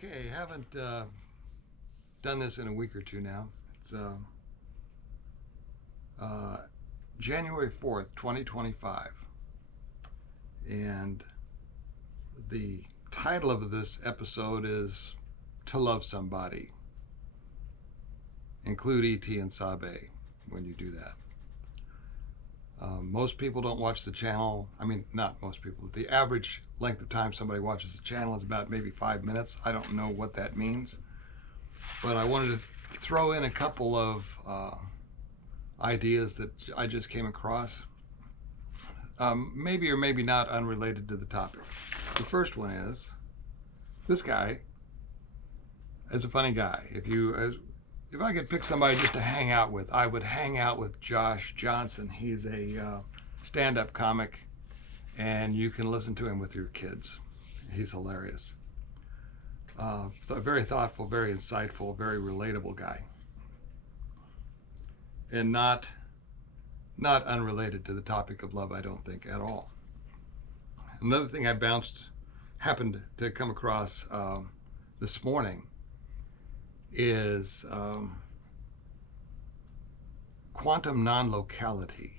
Okay, haven't done this in a week or two now. It's uh, January 4th, 2025. And the title of this episode is To Love Somebody. Include E.T. and Sabe when you do that. Most people don't watch the channel. I mean, not most people. The average length of time somebody watches the channel is about maybe 5 minutes. I don't know what that means. But I wanted to throw in a couple of ideas that I just came across. Maybe or maybe not unrelated to the topic. The first one is, this guy is a funny guy. If I could pick somebody just to hang out with, I would hang out with Josh Johnson. He's a stand-up comic, and you can listen to him with your kids. He's hilarious. Very thoughtful, very insightful, very relatable guy. And not unrelated to the topic of love, I don't think, at all. Another thing happened to come across this morning is quantum non-locality.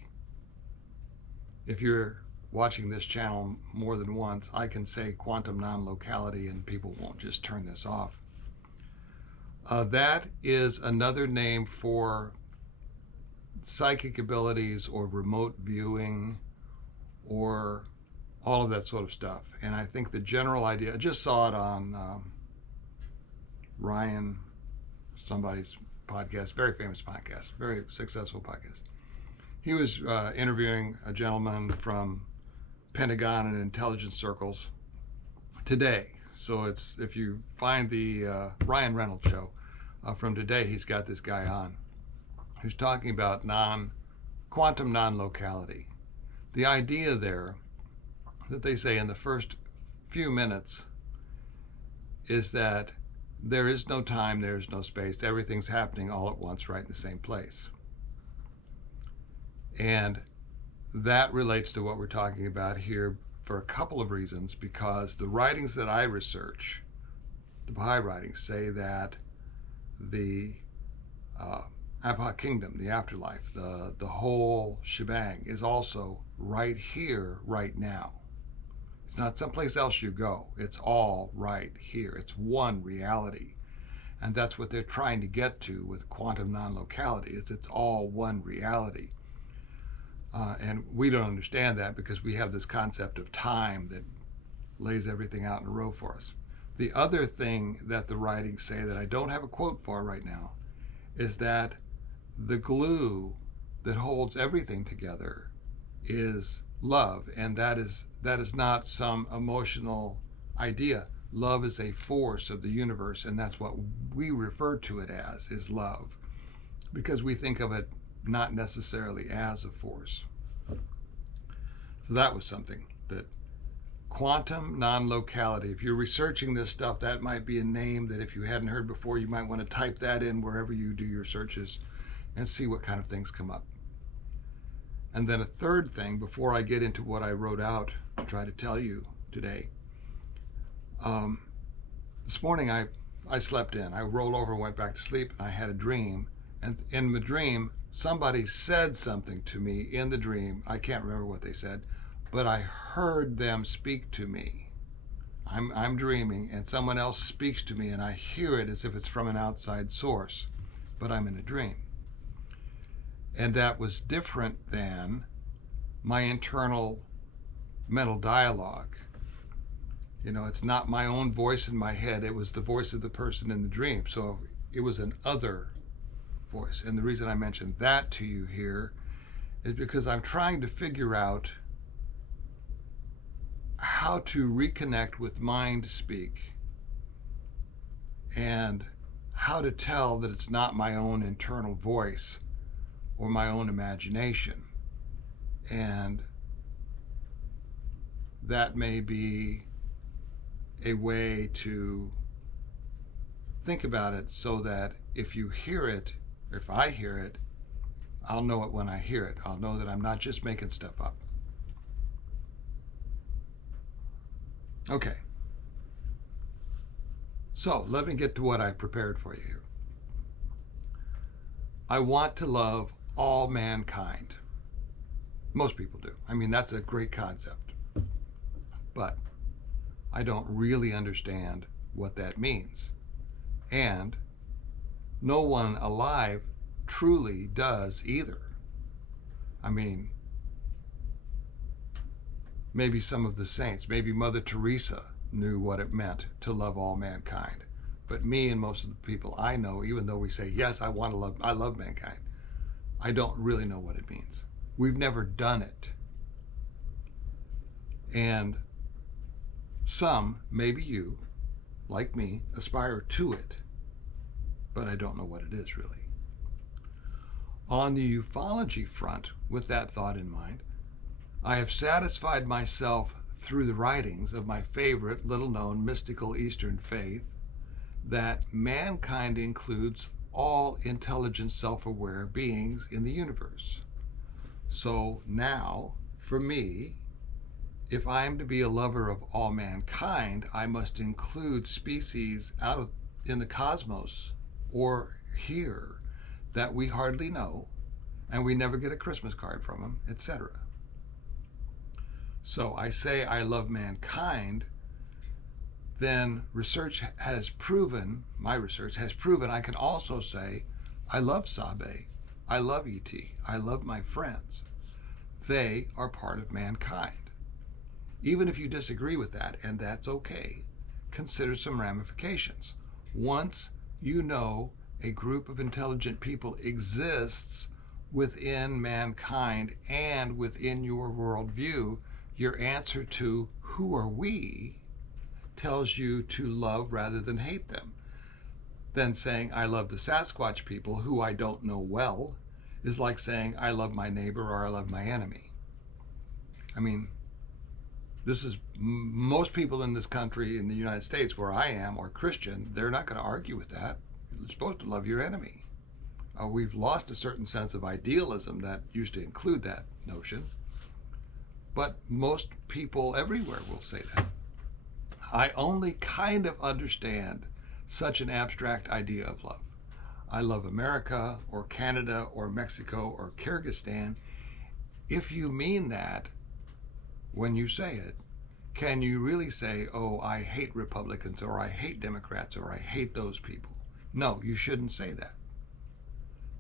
If you're watching this channel more than once, I can say quantum non-locality and people won't just turn this off. That is another name for psychic abilities or remote viewing or all of that sort of stuff. And I think the general idea, I just saw it on Ryan somebody's podcast, very famous podcast, very successful podcast. He was interviewing a gentleman from Pentagon and intelligence circles today. So if you find the Ryan Reynolds show from today, he's got this guy on who's talking about quantum non-locality. The idea there that they say in the first few minutes is that there is no time, there is no space, everything's happening all at once right in the same place. And that relates to what we're talking about here for a couple of reasons, because the writings that I research, the Baha'i writings, say that the Abha kingdom, the afterlife, the whole shebang is also right here, right now. It's not someplace else you go. It's all right here. It's one reality. And that's what they're trying to get to with quantum non-locality. It's all one reality. And we don't understand that because we have this concept of time that lays everything out in a row for us. The other thing that the writings say that I don't have a quote for right now is that the glue that holds everything together is love, and that is not some emotional idea. Love is a force of the universe, and that's what we refer to it as, is love, because we think of it not necessarily as a force. So that was something that quantum non-locality, if you're researching this stuff, that might be a name that if you hadn't heard before, you might want to type that in wherever you do your searches and see what kind of things come up. And then a third thing, before I get into what I wrote out to try to tell you today, this morning I slept in. I rolled over and went back to sleep, and I had a dream. And in the dream, somebody said something to me in the dream. I can't remember what they said, but I heard them speak to me. I'm dreaming, and someone else speaks to me, and I hear it as if it's from an outside source, but I'm in a dream. And that was different than my internal mental dialogue. You know, it's not my own voice in my head. It was the voice of the person in the dream. So it was an other voice. And the reason I mentioned that to you here is because I'm trying to figure out how to reconnect with mind speak and how to tell that it's not my own internal voice or my own imagination. And that may be a way to think about it so that if you hear it, or if I hear it, I'll know it when I hear it. I'll know that I'm not just making stuff up. Okay. So let me get to what I prepared for you here. I want to love all mankind. Most people do. I mean, that's a great concept. But I don't really understand what that means. And no one alive truly does either. I mean, maybe some of the saints, maybe Mother Teresa knew what it meant to love all mankind. But me and most of the people I know, even though we say, yes, I love mankind, I don't really know what it means. We've never done it. And some, maybe you, like me, aspire to it, but I don't know what it is really. On the ufology front, with that thought in mind, I have satisfied myself through the writings of my favorite little-known mystical Eastern faith that mankind includes all intelligent, self-aware beings in the universe. So now, for me, if I am to be a lover of all mankind, I must include species in the cosmos or here that we hardly know, and we never get a Christmas card from them, etc. So I say I love mankind, then my research has proven I can also say I love Sabe, I love E.T., I love my friends. They are part of mankind. Even if you disagree with that, and that's okay, consider some ramifications. Once you know a group of intelligent people exists within mankind and within your worldview, your answer to who are we tells you to love rather than hate them. Then saying I love the Sasquatch people who I don't know well is like saying I love my neighbor or I love my enemy. I mean, this is most people in this country, in the United States where I am, are Christian. They're not going to argue with that. You're supposed to love your enemy. We've lost a certain sense of idealism that used to include that notion. But most people everywhere will say that. I only kind of understand such an abstract idea of love. I love America or Canada or Mexico or Kyrgyzstan. If you mean that when you say it, can you really say, oh, I hate Republicans or I hate Democrats or I hate those people? No, you shouldn't say that.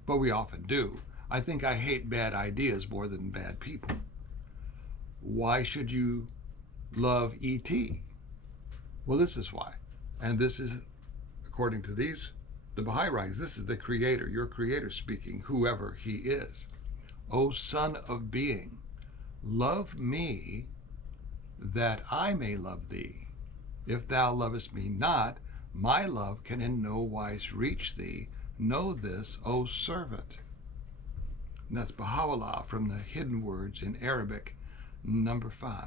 But we often do. I think I hate bad ideas more than bad people. Why should you love E.T.? Well, this is why. And this is, according to the Baha'i writings, this is the Creator, your Creator speaking, whoever He is. O Son of Being, love me that I may love thee. If thou lovest me not, my love can in no wise reach thee. Know this, O servant. And that's Baha'u'llah from the Hidden Words in Arabic, number 5.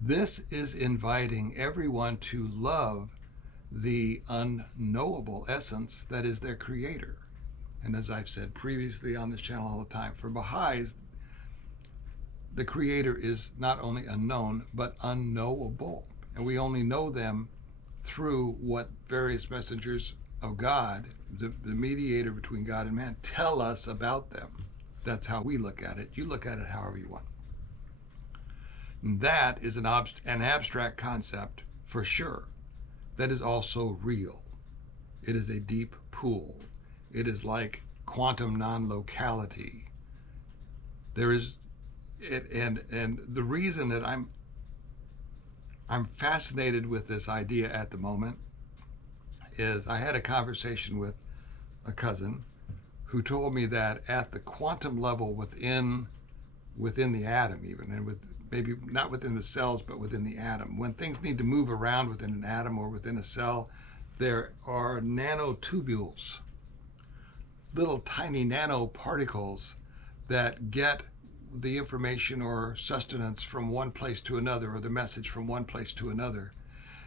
This is inviting everyone to love the unknowable essence that is their Creator. And as I've said previously on this channel all the time, for Baha'is, the Creator is not only unknown, but unknowable. And we only know them through what various messengers of God, the mediator between God and man, tell us about them. That's how we look at it. You look at it however you want. And that is an abstract concept for sure. That is also real. It is a deep pool. It is like quantum non-locality. There is it, and the reason that I'm fascinated with this idea at the moment is I had a conversation with a cousin who told me that at the quantum level within the atom even, and with maybe not within the cells, but within the atom, when things need to move around within an atom or within a cell, there are nanotubules, little tiny nanoparticles that get the information or sustenance from one place to another, or the message from one place to another.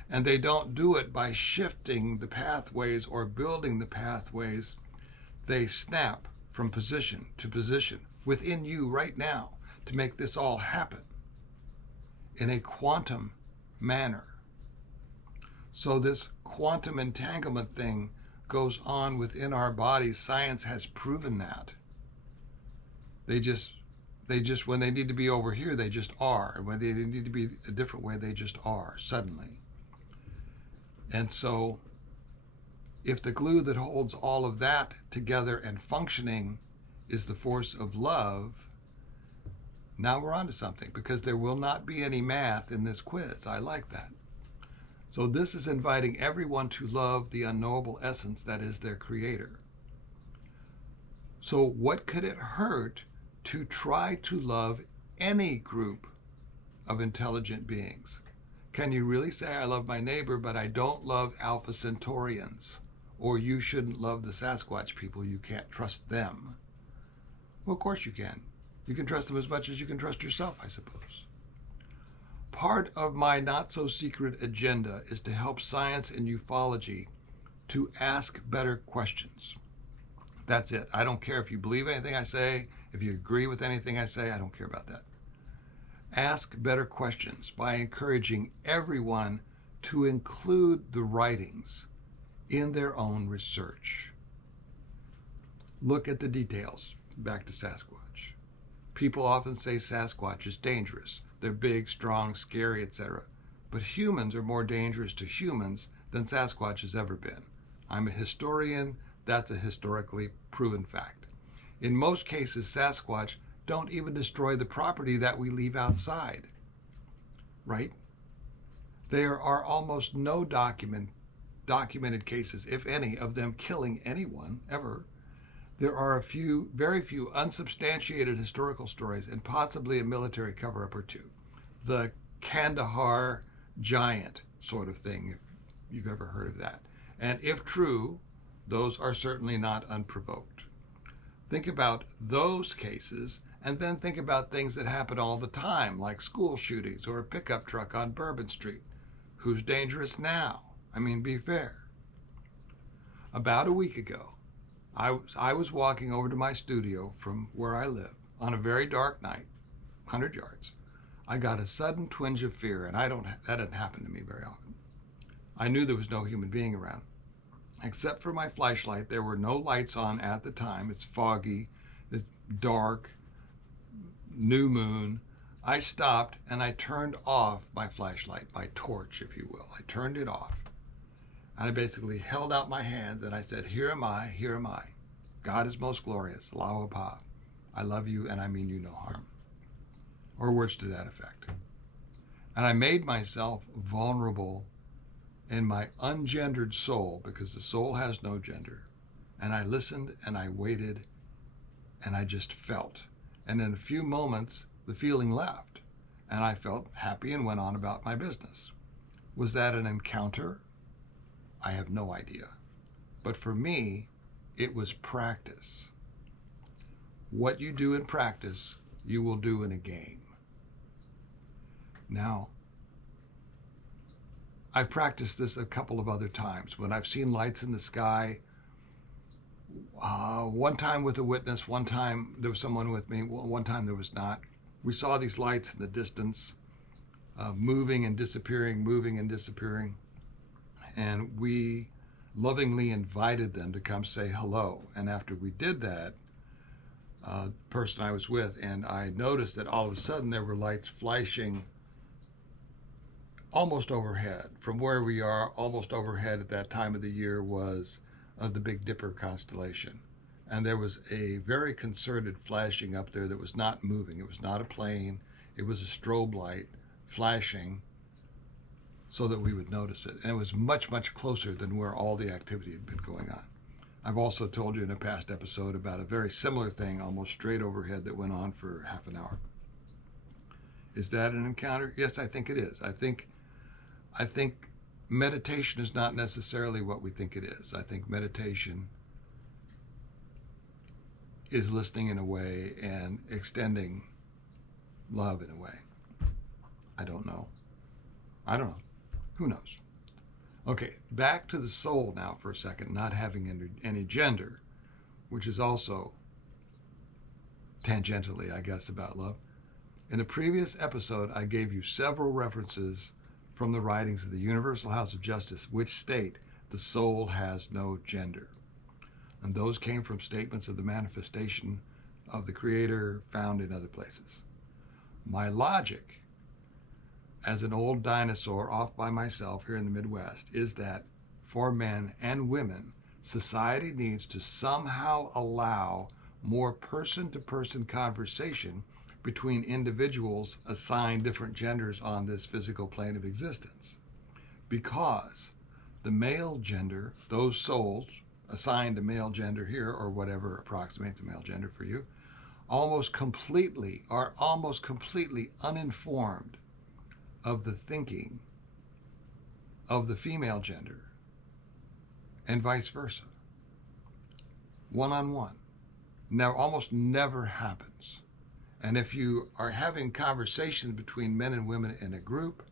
And they don't do it by shifting the pathways or building the pathways. They snap from position to position within you right now to make this all happen in a quantum manner. So this quantum entanglement thing goes on within our bodies. Science has proven that. They just when they need to be over here, they just are. And when they need to be a different way, they just are suddenly. And so if the glue that holds all of that together and functioning is the force of love, now we're onto something, because there will not be any math in this quiz. I like that. So this is inviting everyone to love the unknowable essence that is their creator. So what could it hurt to try to love any group of intelligent beings? Can you really say, I love my neighbor, but I don't love Alpha Centaurians? Or you shouldn't love the Sasquatch people, you can't trust them? Well, of course you can. You can trust them as much as you can trust yourself, I suppose. Part of my not-so-secret agenda is to help science and ufology to ask better questions. That's it. I don't care if you believe anything I say, if you agree with anything I say, I don't care about that. Ask better questions by encouraging everyone to include the writings in their own research. Look at the details. Back to Sasquatch. People often say Sasquatch is dangerous. They're big, strong, scary, etc. But humans are more dangerous to humans than Sasquatch has ever been. I'm a historian. That's a historically proven fact. In most cases, Sasquatch don't even destroy the property that we leave outside. Right? There are almost no documented cases, if any, of them killing anyone ever. There are very few unsubstantiated historical stories, and possibly a military cover-up or two. The Kandahar giant sort of thing, if you've ever heard of that. And if true, those are certainly not unprovoked. Think about those cases, and then think about things that happen all the time, like school shootings or a pickup truck on Bourbon Street. Who's dangerous now? I mean, be fair. About a week ago, I was walking over to my studio from where I live on a very dark night, 100 yards. I got a sudden twinge of fear, and that didn't happen to me very often. I knew there was no human being around. Except for my flashlight, there were no lights on at the time. It's foggy, it's dark, new moon. I stopped and I turned off my flashlight, my torch, if you will. I turned it off. And I basically held out my hands and I said, here am I, here am I. God is most glorious, Allahu Akbar. I love you and I mean you no harm. Or words to that effect. And I made myself vulnerable in my ungendered soul, because the soul has no gender. And I listened and I waited and I just felt. And in a few moments, the feeling left and I felt happy and went on about my business. Was that an encounter? I have no idea. But for me, it was practice. What you do in practice, you will do in a game. Now, I've practiced this a couple of other times when I've seen lights in the sky. One time with a witness, one time there was someone with me, one time there was not. We saw these lights in the distance, moving and disappearing, and we lovingly invited them to come say hello. And after we did that, the person I was with, and I noticed that all of a sudden there were lights flashing almost overhead. From where we are, almost overhead at that time of the year was the Big Dipper constellation. And there was a very concerted flashing up there that was not moving. It was not a plane. It was a strobe light flashing so that we would notice it. And it was much, much closer than where all the activity had been going on. I've also told you in a past episode about a very similar thing almost straight overhead that went on for half an hour. Is that an encounter? Yes, I think it is. I think meditation is not necessarily what we think it is. I think meditation is listening in a way and extending love in a way. I don't know. Who knows? Okay, back to the soul now for a second, not having any gender, which is also tangentially, I guess, about love. In a previous episode, I gave you several references from the writings of the Universal House of Justice, which state the soul has no gender. And those came from statements of the manifestation of the Creator found in other places. My logic, as an old dinosaur off by myself here in the Midwest, is that for men and women, society needs to somehow allow more person-to-person conversation between individuals assigned different genders on this physical plane of existence. Because the male gender, those souls assigned a male gender here, or whatever approximates a male gender for you, are almost completely uninformed of the thinking of the female gender, and vice versa. One-on-one. Now, almost never happens. And if you are having conversations between men and women in a group,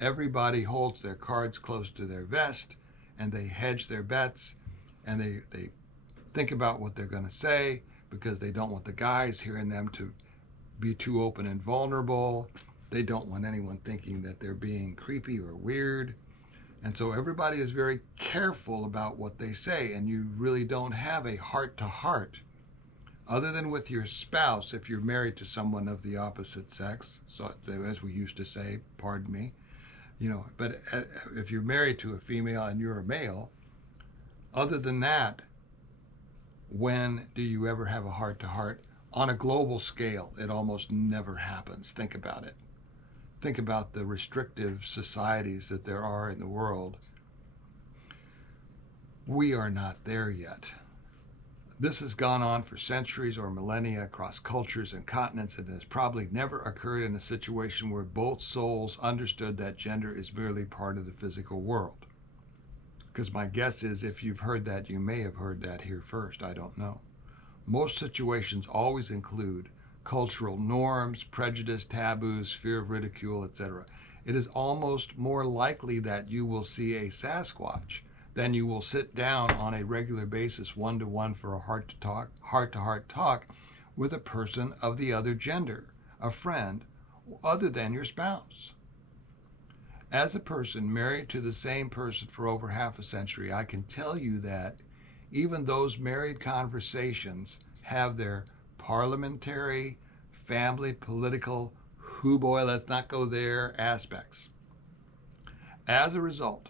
everybody holds their cards close to their vest, and they hedge their bets, and they think about what they're going to say, because they don't want the guys hearing them to be too open and vulnerable. They don't want anyone thinking that they're being creepy or weird. And so everybody is very careful about what they say, and you really don't have a heart-to-heart, other than with your spouse if you're married to someone of the opposite sex, so as we used to say, pardon me, but if you're married to a female and you're a male, other than that, when do you ever have a heart-to-heart? On a global scale, it almost never happens. Think about it. Think about the restrictive societies that there are in the world. We are not there yet. This has gone on for centuries or millennia across cultures and continents, and has probably never occurred in a situation where both souls understood that gender is merely part of the physical world. Because my guess is, if you've heard that, you may have heard that here first. I don't know. Most situations always include cultural norms, prejudice, taboos, fear of ridicule, etc. It is almost more likely that you will see a Sasquatch than you will sit down on a regular basis, one-to-one, for a heart-to-heart talk with a person of the other gender, a friend, other than your spouse. As a person married to the same person for over half a century, I can tell you that even those married conversations have their parliamentary, family, political, hoo boy, let's not go there aspects. As a result,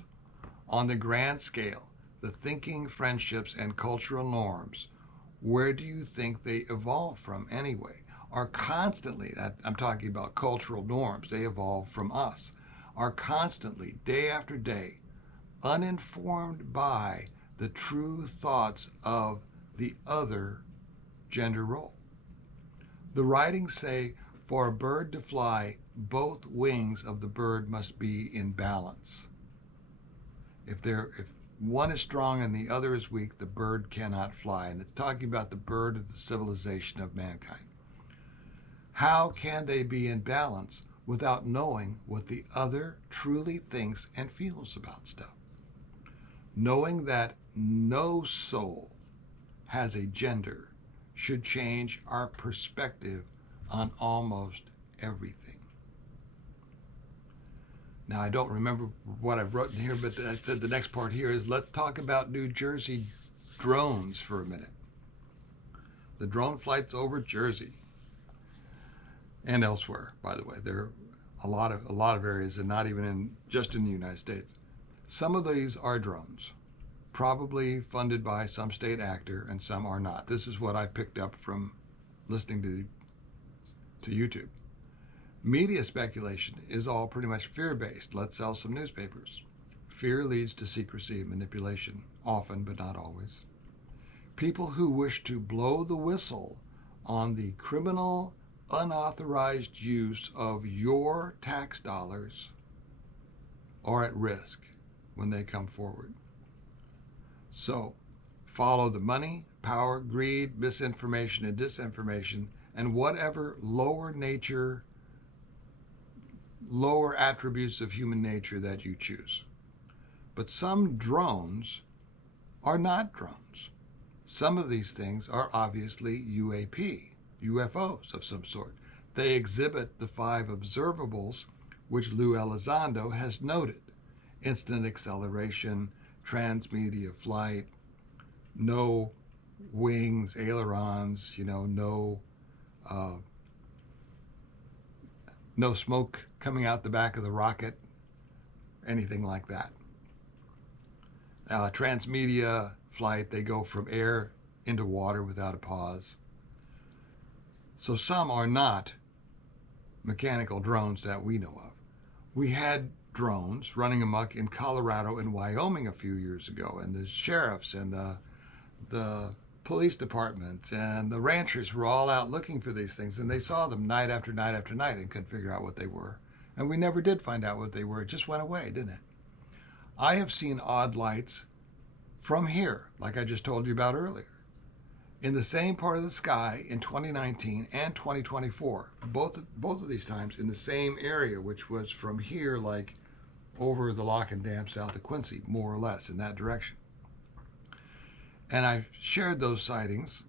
on the grand scale, the thinking, friendships, and cultural norms, where do you think they evolve from anyway? Are constantly, I'm talking about cultural norms, they evolve from us, are constantly, day after day, uninformed by the true thoughts of the other gender role. The writings say, for a bird to fly, both wings of the bird must be in balance. If one is strong and the other is weak, the bird cannot fly. And it's talking about the bird of the civilization of mankind. How can they be in balance without knowing what the other truly thinks and feels about stuff? Knowing that no soul has a gender should change our perspective on almost everything. Now, I don't remember what I've written here, but I said the next part here is, let's talk about New Jersey drones for a minute. The drone flights over Jersey and elsewhere, by the way. There are a lot of areas, and not even just in the United States. Some of these are drones, probably funded by some state actor, and some are not. This is what I picked up from listening to YouTube. Media speculation is all pretty much fear-based. Let's sell some newspapers. Fear leads to secrecy and manipulation, often but not always. People who wish to blow the whistle on the criminal, unauthorized use of your tax dollars are at risk when they come forward. So, follow the money, power, greed, misinformation, and disinformation, and whatever lower attributes of human nature that you choose. But some drones are not drones. Some of these things are obviously UFOs of some sort. They exhibit the 5 observables which Lou Elizondo has noted. Instant acceleration, transmedia flight, no wings, ailerons, uh, no smoke coming out the back of the rocket, anything like that. Transmedia flight, they go from air into water without a pause. So some are not mechanical drones that we know of. We had drones running amok in Colorado and Wyoming a few years ago, and the sheriffs and the police departments and the ranchers were all out looking for these things, and they saw them night after night after night and couldn't figure out what they were. And we never did find out what they were. It just went away, didn't it? I have seen odd lights from here, like I just told you about earlier, in the same part of the sky in 2019 and 2024. Both of these times in the same area, which was from here, like over the Lock and Dam south of Quincy, more or less in that direction. And I've shared those sightings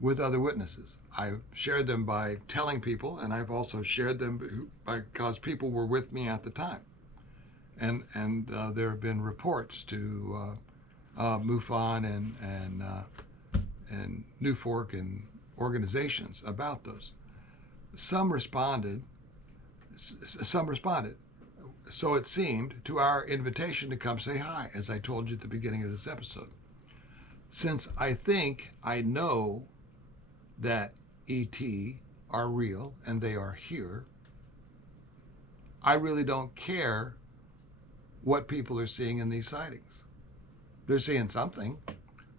with other witnesses. I've shared them by telling people, and I've also shared them because people were with me at the time. And there have been reports to MUFON and New Fork and organizations about those. Some responded. So it seemed, to our invitation to come say hi, as I told you at the beginning of this episode. Since I think I know that ET are real and they are here, I really don't care what people are seeing in these sightings. They're seeing something,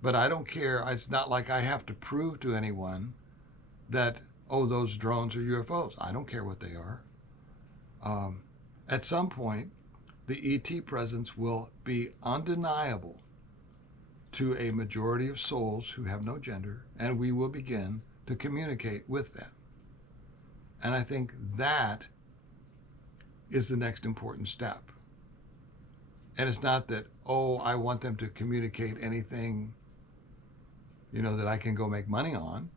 but I don't care. It's not like I have to prove to anyone that, oh, those drones are UFOs. I don't care what they are. At some point, the ET presence will be undeniable to a majority of souls who have no gender, and we will begin to communicate with them. And I think that is the next important step. And it's not that, oh, I want them to communicate anything, that I can go make money on.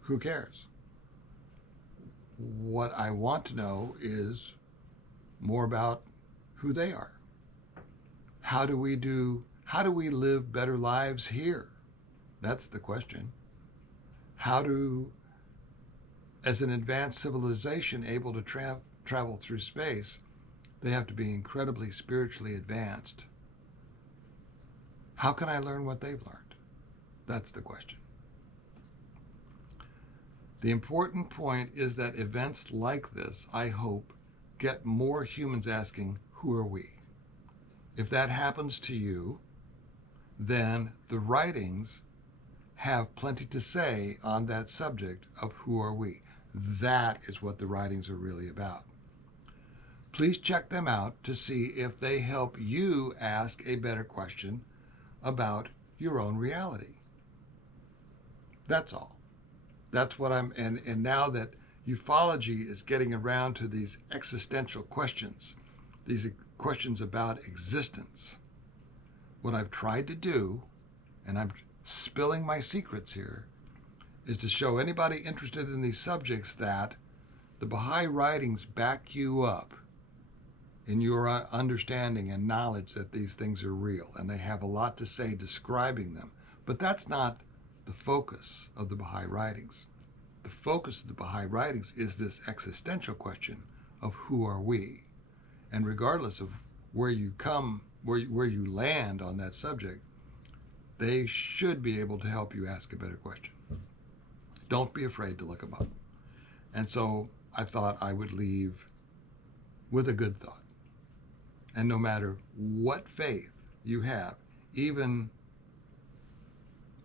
Who cares? What I want to know is more about who they are. How do we live better lives here? That's the question. As an advanced civilization able to travel through space, they have to be incredibly spiritually advanced. How can I learn what they've learned? That's the question. The important point is that events like this, I hope, get more humans asking, who are we? If that happens to you, then the writings have plenty to say on that subject of who are we. That is what the writings are really about. Please check them out to see if they help you ask a better question about your own reality. That's all. That's what and now that ufology is getting around to these existential questions, these questions about existence, what I've tried to do, and I'm spilling my secrets here, is to show anybody interested in these subjects that the Baha'i writings back you up in your understanding and knowledge that these things are real, and they have a lot to say describing them. But that's not the focus of the Baha'i writings. The focus of the Baha'i writings is this existential question of who are we? And regardless of where you land on that subject, they should be able to help you ask a better question. Don't be afraid to look them up. And so I thought I would leave with a good thought. And no matter what faith you have, even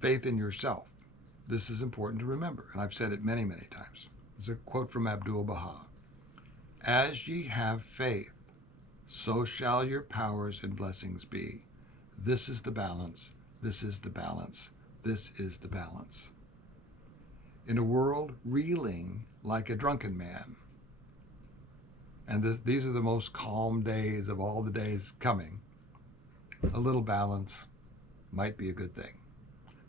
faith in yourself, this is important to remember. And I've said it many, many times. It's a quote from Abdu'l-Baha. As ye have faith, so shall your powers and blessings be. This is the balance. This is the balance. This is the balance. In a world reeling like a drunken man, and these are the most calm days of all the days coming, a little balance might be a good thing.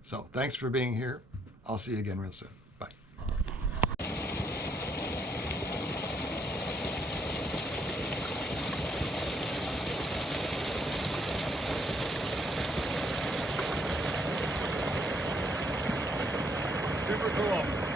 So thanks for being here. I'll see you again real soon. Bye. Super cool.